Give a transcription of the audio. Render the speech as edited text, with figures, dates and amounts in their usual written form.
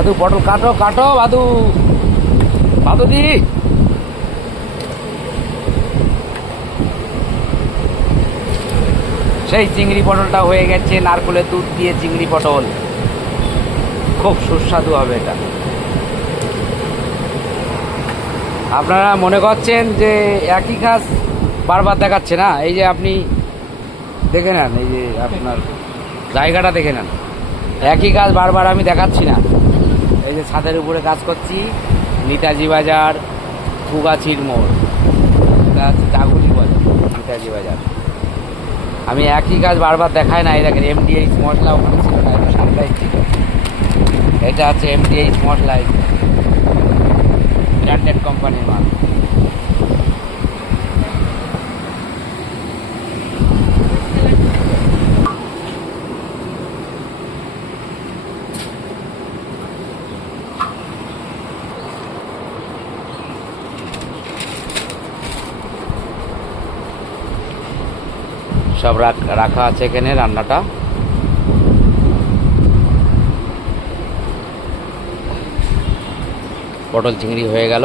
ভাদু পটল কাটো কাটো ভাদু, ভাদু দি। সেই চিংড়ি পটলটা হয়ে গেছে, নারকেলের দুধ দিয়ে চিংড়ি পটল, খুব সুস্বাদু হবে এটা। আপনারা মনে করছেন যে একই কাজ বারবার দেখাচ্ছে না, এই যে আপনি দেখে নেন, এই যে আপনার জায়গাটা দেখে নেন, একই কাজ বারবার আমি দেখাচ্ছি না। এই যে ছাদের উপরে কাজ করছি, নেতাজি বাজার, ফুগাছির মোড়, এটা হচ্ছে জাগুলি বাজার, নেতাজি বাজার। আমি একই কাজ বারবার দেখাই না। এই দেখেন এমডিএইচ মশলা ওখানে ছিল না, এটা সামলাই ছিল। এটা হচ্ছে এমডিএইচ মশলা, ব্র্যান্ডেড কোম্পানির মাল। সব রাখা আছে এখানে রান্নাটা। পটল চিংড়ি হয়ে গেল।